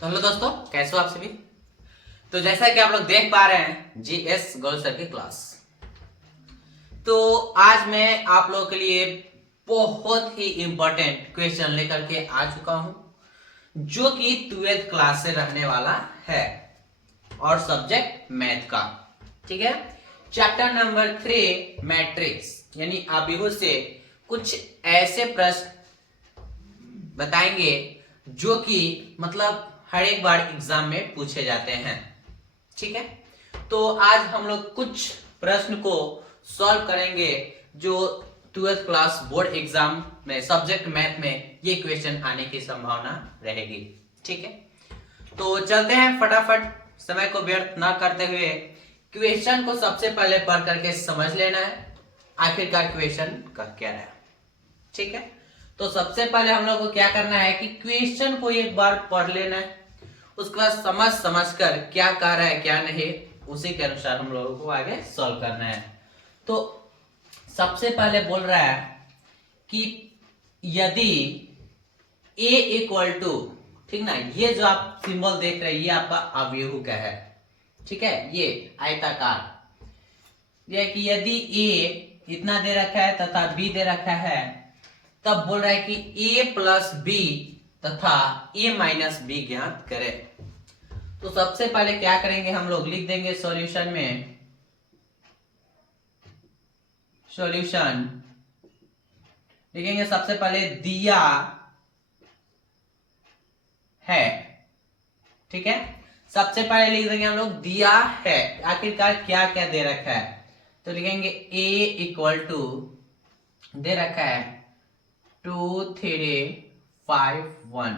तो हेलो दोस्तों, कैसे हो आप सभी। तो जैसा कि आप लोग देख पा रहे हैं जीएस गौरव सर की क्लास। तो आज मैं आप लोगों के लिए बहुत ही इंपॉर्टेंट क्वेश्चन लेकर के आ चुका हूं जो कि 12th क्लास से रहने वाला है और सब्जेक्ट मैथ का। ठीक है, चैप्टर नंबर 3 मैट्रिक्स यानी अभिभुज से कुछ ऐसे प्रश्न बताएंगे जो कि मतलब हर एक बार एग्जाम में पूछे जाते हैं। ठीक है, तो आज हम लोग कुछ प्रश्न को सॉल्व करेंगे जो 12th क्लास बोर्ड एग्जाम में सब्जेक्ट मैथ में ये क्वेश्चन आने की संभावना रहेगी। ठीक है, तो चलते हैं फटाफट, समय को व्यर्थ ना करते हुए क्वेश्चन को सबसे पहले पढ़ करके समझ लेना है आखिरकार क्वेश्चन का क्या है। ठीक है, तो सबसे पहले हम लोग को क्या करना है कि क्वेश्चन को एक बार पढ़ लेना है, उसके बाद समझ कर क्या कह रहा है क्या नहीं, उसी के अनुसार हम लोगों को आगे सॉल्व करना है। तो सबसे पहले बोल रहा है कि यदि a इक्वल टू, ठीक ना, ये जो आप सिंबल देख रहे हैं ये आपका अवयव का है। ठीक है, ये आयताकार, ये कि यदि a इतना दे रखा है तथा b दे रखा है, तब बोल रहा है कि a प्लस बी तथा a माइनस बी ज्ञात करें। तो सबसे पहले क्या करेंगे, हम लोग लिख देंगे सॉल्यूशन में, सॉल्यूशन लिखेंगे सबसे पहले दिया है। ठीक है, सबसे पहले लिख देंगे हम लोग दिया है, आखिरकार क्या क्या दे रखा है। तो लिखेंगे a इक्वल टू दे रखा है 2 3 5 1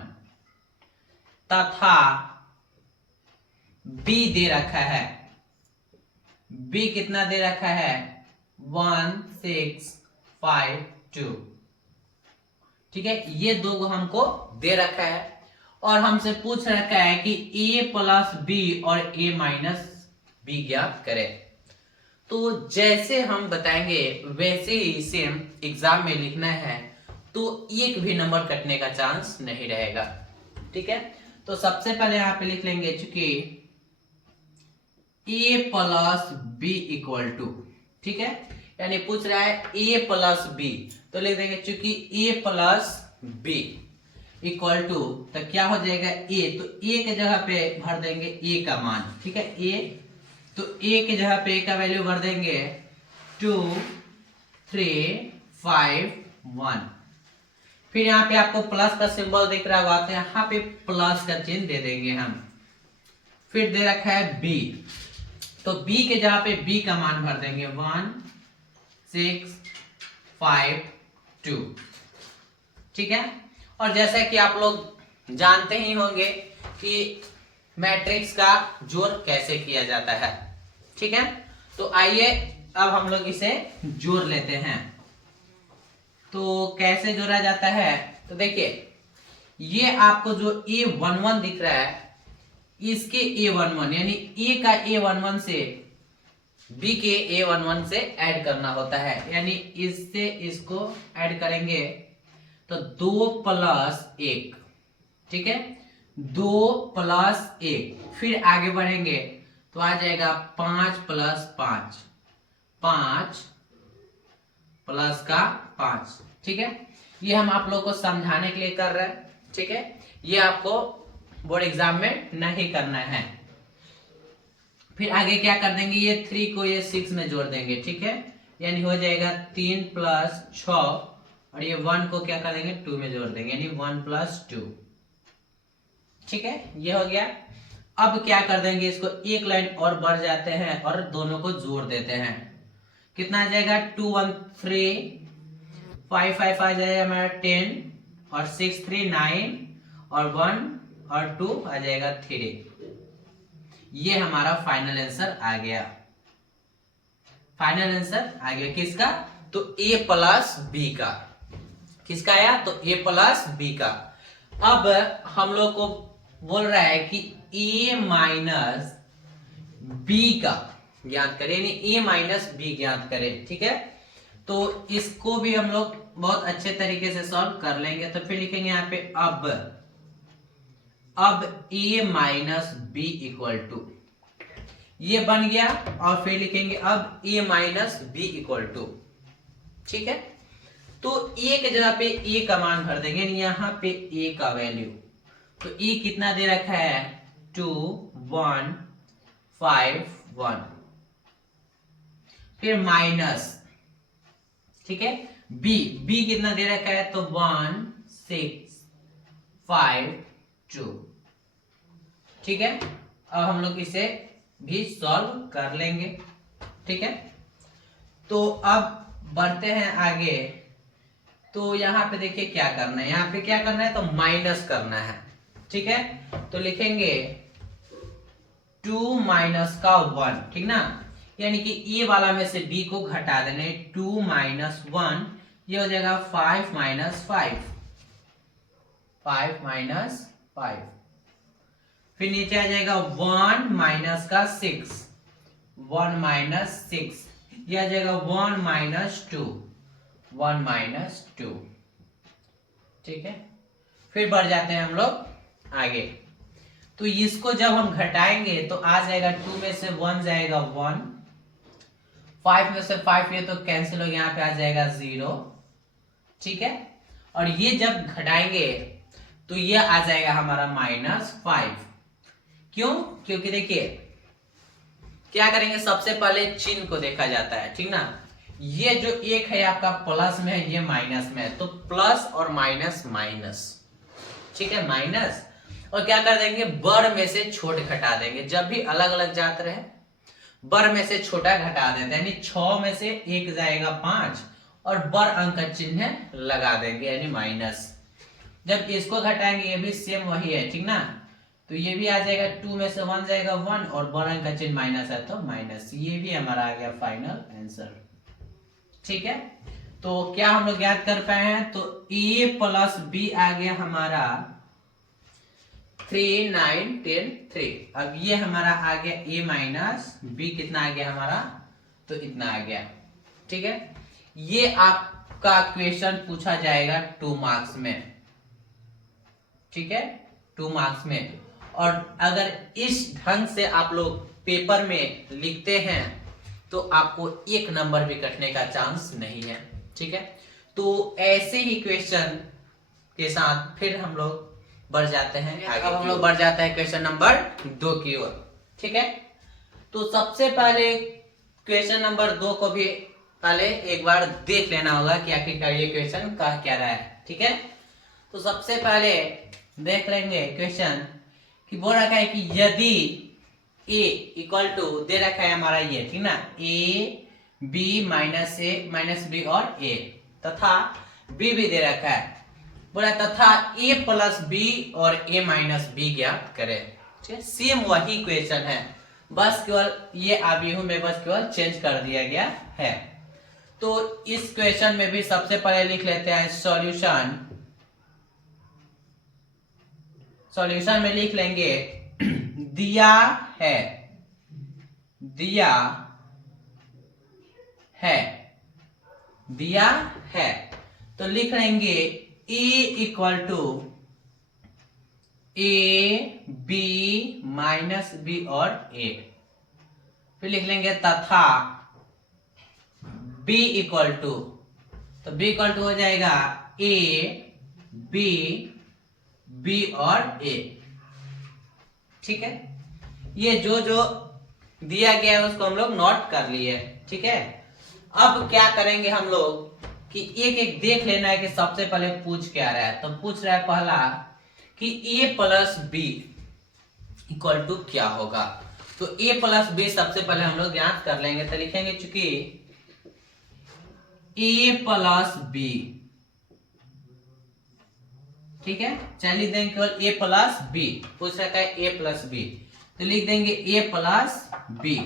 तथा b दे रखा है, b कितना दे रखा है 1 6 5 2। ठीक है, ये दो को हमको दे रखा है और हमसे पूछ रखा है कि a प्लस बी और a माइनस बी ज्ञात करें। तो जैसे हम बताएंगे वैसे ही सेम एग्जाम में लिखना है, तो एक भी नंबर कटने का चांस नहीं रहेगा। ठीक है, तो सबसे पहले यहां पे लिख लेंगे चूंकि a plus B equal to, ठीक है, यानी पूछ रहा है a प्लस बी, तो लिख देंगे चूंकि a plus B equal to, तो क्या हो जाएगा a, तो a के जगह पे भर देंगे a का मान। ठीक है, a, तो a के जगह पे a का वैल्यू भर देंगे 2 3 5 1। फिर यहाँ पे आपको प्लस का सिंबल दिख रहा होगा, तो यहाँ पे प्लस का चिन्ह दे देंगे हम। फिर दे रखा है b, तो b के जगह पे b का मान भर देंगे 1 6 5 2। ठीक है, और जैसा कि आप लोग जानते ही होंगे कि मैट्रिक्स का जोड़ कैसे किया जाता है। ठीक है, तो आइए अब हम लोग इसे जोड़ लेते हैं। तो कैसे जोड़ा जाता है, तो देखिए ये आपको जो a11 दिख रहा है, इसके a11 यानी a का a11 से b के a11 से ऐड करना होता है, यानी इससे इसको ऐड करेंगे तो 2 प्लस 1। ठीक है, 2 प्लस 1, फिर आगे बढ़ेंगे तो आ जाएगा 5 प्लस 5, 5 प्लस का 5। ठीक है, ये हम आप लोग को समझाने के लिए कर रहे हैं। ठीक है, ये आपको बोर्ड एग्जाम में नहीं करना है। फिर आगे क्या कर देंगे, ये 3 को ये 6 में जोड़ देंगे। ठीक है, यानी हो जाएगा 3 प्लस 6 और ये 1 को क्या कर देंगे 2 में जोड़ देंगे, यानी 1 प्लस 2। ठीक है, ये हो गया। अब क्या कर देंगे, इसको एक लाइन और बढ़ जाते हैं और दोनों को जोड़ देते हैं। कितना आ जाएगा 2 1 3 5 5 आ जाएगा हमारा 10 और 6 3 9 और 1 और 2 आ जाएगा 3। ये हमारा फाइनल आंसर आ गया। फाइनल आंसर आ गया किसका, तो a प्लस बी का। किसका आया, तो a प्लस बी का। अब हम लोग को बोल रहा है कि a माइनस बी का ज्ञात करें, यानी a माइनस बी ज्ञात करें। ठीक है, तो इसको भी हम लोग बहुत अच्छे तरीके से सॉल्व कर लेंगे। तो फिर लिखेंगे यहाँ पे अब a minus B equal to, ये बन गया। और फिर लिखेंगे अब a minus B equal to, ठीक है। तो a के जगह पे a का मान भर देंगे, यहां पे a का वैल्यू, तो a कितना दे रखा है 2 1 5 1, फिर माइनस, ठीक है, b कितना दे रखा है तो 1 6 5 2, ठीक है। अब हम लोग इसे भी सॉल्व कर लेंगे, ठीक है। तो अब बढ़ते हैं आगे। तो यहाँ पे देखिए क्या करना है, यहाँ पे क्या करना है तो माइनस करना है, ठीक है। तो लिखेंगे 2 माइनस का 1, ठीक ना, यानी कि ए वाला में से बी को घटा देने, 2 माइनस 1, ये हो जाएगा 5 माइनस 5, 5 माइनस 5, फिर नीचे आ जाएगा 1 माइनस का 6, 1 माइनस 6, ये आ जाएगा 1 माइनस 2, 1 माइनस 2, ठीक है। फिर बढ़ जाते हैं हम लोग आगे। तो इसको जब हम घटाएंगे तो आ जाएगा 2 में से 1 जाएगा 1, 5 में से 5 ये तो कैंसिल हो, यहाँ पे आ जाएगा 0, ठीक है। और ये जब घटाएंगे तो ये आ जाएगा हमारा -5, क्यों, क्योंकि देखिए क्या करेंगे, सबसे पहले चिन्ह को देखा जाता है, ठीक ना। ये जो एक है आपका प्लस में है, ये माइनस में है, तो प्लस और माइनस माइनस, ठीक है, माइनस। और क्या कर देंगे, बड़ में से छोट घटा देंगे, जब भी अलग अलग जात रहे बड़ में से छोटा घटा देते हैं, यानी 6 में से 1 जाएगा 5 और बड़ अंक का चिन्ह लगा देंगे यानी माइनस। जब इसको घटाएंगे ये भी सेम वही है, ठीक ना, तो ये भी आ जाएगा 2 में से 1 जाएगा 1 और बड़ अंक का चिन्ह माइनस है तो माइनस, ये भी हमारा आ गया फाइनल आंसर, ठीक है। तो क्या हम लोग याद कर पाए हैं, तो a प्लस बी आ गया हमारा 3 9 10 3। अब ये हमारा आ गया a माइनस बी, कितना आ गया हमारा तो इतना आ गया, ठीक है। ये आपका क्वेश्चन पूछा जाएगा 2 मार्क्स में, ठीक है, 2 मार्क्स में। और अगर इस ढंग से आप लोग पेपर में लिखते हैं तो आपको 1 नंबर भी कटने का चांस नहीं है, ठीक है। तो ऐसे ही क्वेश्चन के साथ फिर हम लोग बढ़ जाते हैं आगे। अब हम लोग बढ़ जाते हैं क्वेश्चन नंबर 2 की ओर, ठीक है। तो सबसे पहले क्वेश्चन नंबर 2 को भी पहले एक बार देख लेना होगा कि आखिरकार ये क्वेश्चन कह क्या रहा है, ठीक है। तो सबसे पहले देख लेंगे क्वेश्चन कि बोल रखा है कि यदि a इक्वल टू दे रखा है हमारा ये, ठीक ना, a b minus a minus b और a, तथा b भी दे रखा है, बोला तथा a प्लस b और a माइनस b ज्ञात करें, ठीक है। सेम वही क्वेश्चन है, बस केवल ये आबिहू में बस केवल चेंज कर दिया गया है। तो इस क्वेश्चन में भी सबसे पहले लिख लेते हैं सॉल्यूशन। सॉल्यूशन में लिख लेंगे दिया है, दिया है, दिया है, तो लिख लेंगे a equal to a b minus b और a, फिर लिख लेंगे तथा b इक्वल टू, तो b इक्वल टू हो जाएगा a b b और a, ठीक है। ये जो जो दिया गया है उसको हम लोग नोट कर लिए, ठीक है। अब क्या करेंगे हम लोग कि एक एक देख लेना है कि सबसे पहले पूछ क्या रहा है। तो पूछ रहा है पहला कि a plus B equal to क्या होगा। तो a प्लस बी सबसे पहले हम लोग ज्ञात कर लेंगे, तो लिखेंगे चूंकि a प्लस बी, ठीक है, चलिए देंगे केवल a प्लस बी, पूछ रखा है a प्लस बी, तो लिख देंगे a प्लस बी।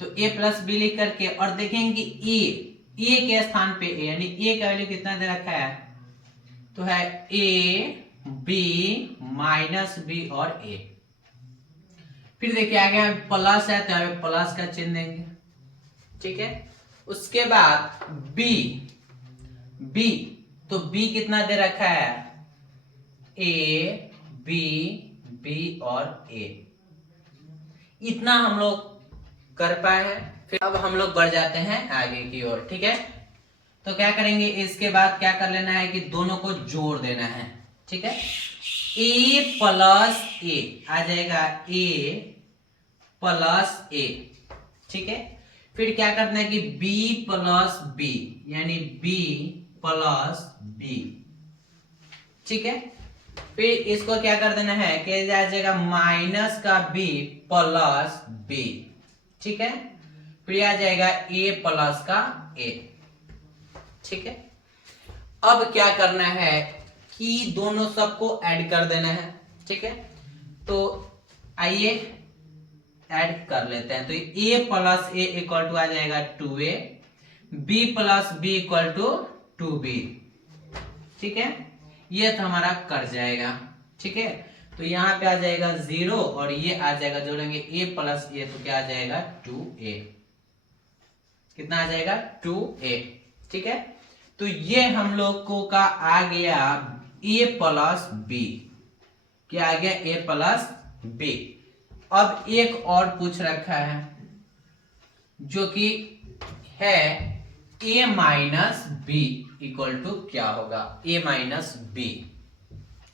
तो a प्लस बी लिख करके और देखेंगे a के स्थान पे a, यानी a का वैल्यू कितना दे रखा है तो है a b माइनस b और a। फिर देखिए आगे प्लस है तो यहाँ पे प्लस का चिन्ह देंगे, ठीक है। उसके बाद b, तो b कितना दे रखा है a b बी और ए। इतना हम लोग कर पाए हैं। फिर अब हम लोग बढ़ जाते हैं आगे की ओर, ठीक है। तो क्या करेंगे, इसके बाद क्या कर लेना है कि दोनों को जोड़ देना है, ठीक है। ए प्लस ए आ जाएगा, ए प्लस ए, ठीक है। फिर क्या करना है कि बी प्लस बी, यानी बी प्लस बी, ठीक है। फिर इसको क्या कर देना है कि आ जाएगा माइनस का बी प्लस बी, ठीक है। फिर आ जाएगा ए प्लस का ए, ठीक है। अब क्या करना है कि दोनों सबको ऐड कर देना है, ठीक है। तो आइए ऐड कर लेते हैं। तो a plus A equal to आ जाएगा 2a, b plus B equal to 2b, ठीक है। ये तो हमारा कर जाएगा, ठीक है। तो यहाँ पे आ जाएगा 0 और ये आ जाएगा, जोड़ेंगे a प्लस ए तो क्या आ जाएगा 2a, कितना आ जाएगा 2a, ठीक है। तो ये हम लोग को का आ गया a प्लस बी, क्या आ गया a प्लस बी। अब एक और पूछ रखा है जो कि है a minus B equal to क्या होगा, a माइनस बी,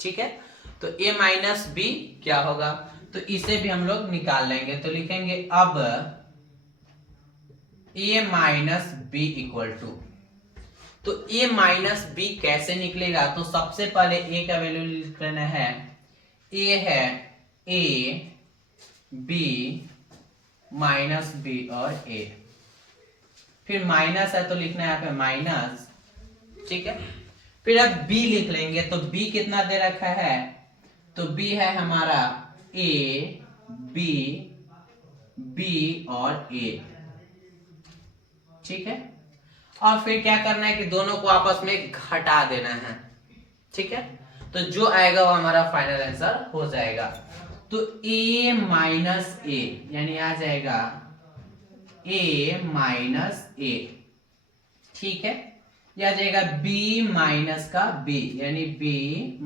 ठीक है। तो a माइनस बी क्या होगा, तो इसे भी हम लोग निकाल लेंगे। तो लिखेंगे अब a minus B equal to, तो a माइनस बी कैसे निकलेगा, तो सबसे पहले a का वैल्यू लिख लेना है। a है a b माइनस बी और a, फिर माइनस है तो लिखना है यहाँ पे माइनस, ठीक है। फिर अब b लिख लेंगे। तो b कितना दे रखा है, तो b है हमारा a b b और a, ठीक है। और फिर क्या करना है कि दोनों को आपस में घटा देना है, ठीक है। तो जो आएगा वो हमारा फाइनल आंसर हो जाएगा। तो a माइनस ए यानी आ जाएगा a माइनस ए, ठीक है। यह आ जाएगा b माइनस का b यानी b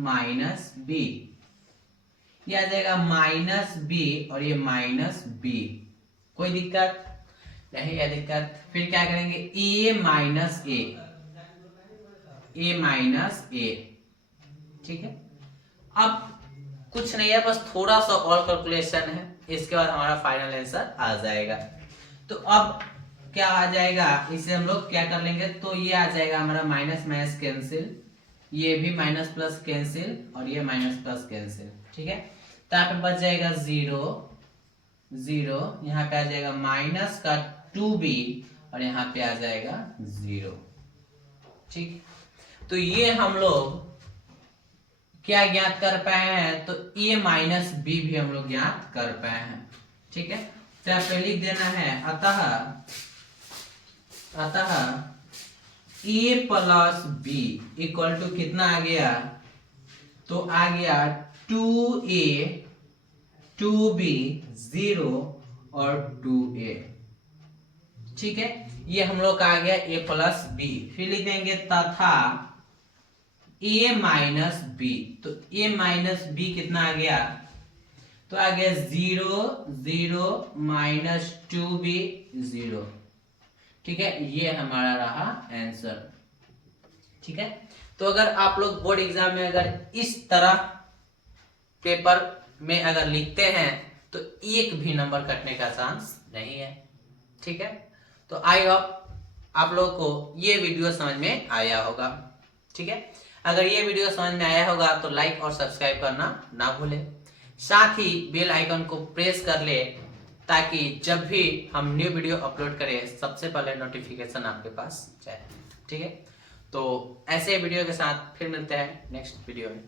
माइनस b, यह आ जाएगा माइनस b और ये माइनस b, कोई दिक्कत नहीं है दिक्कत। फिर क्या करेंगे a minus A, a minus A, ठीक है। अब कुछ नहीं है, बस थोड़ा सा और कैलकुलेशन है, इसके बाद हमारा फाइनल आंसर आ जाएगा। तो अब क्या आ जाएगा, इसे हम लोग क्या कर लेंगे, तो ये आ जाएगा हमारा माइनस माइनस कैंसिल, ये भी माइनस प्लस कैंसिल और ये माइनस प्लस कैंसिल, ठीक है। तो यहाँ पे बच जाएगा 0 0, यहाँ पे आ जाएगा माइनस का 2b और यहाँ पे आ जाएगा 0, ठीक। तो ये हम लोग क्या ज्ञात कर पाए हैं, तो a माइनस बी भी हम लोग ज्ञात कर पाए हैं, ठीक है। तो यहाँ पे लिख देना है अतः a plus B equal to कितना आ गया, तो आ गया 2a 2b 0 और 2a, ठीक है। ये हम लोग का आ गया a प्लस बी। फिर लिख देंगे तथा a माइनस बी, तो a माइनस बी कितना आ गया, तो आ गया 0 0 माइनस 2b 0, ठीक है। ये हमारा रहा आंसर, ठीक है। तो अगर आप लोग बोर्ड एग्जाम में अगर इस तरह पेपर में अगर लिखते हैं तो एक भी नंबर कटने का चांस नहीं है, ठीक है। तो आई होप आप लोगों को ये वीडियो समझ में आया होगा, ठीक है। अगर ये वीडियो समझ में आया होगा तो लाइक और सब्सक्राइब करना ना भूलें, साथ ही बेल आइकन को प्रेस कर ले ताकि जब भी हम न्यू वीडियो अपलोड करें सबसे पहले नोटिफिकेशन आपके पास जाए, ठीक है। तो ऐसे वीडियो के साथ फिर मिलते हैं नेक्स्ट वीडियो में।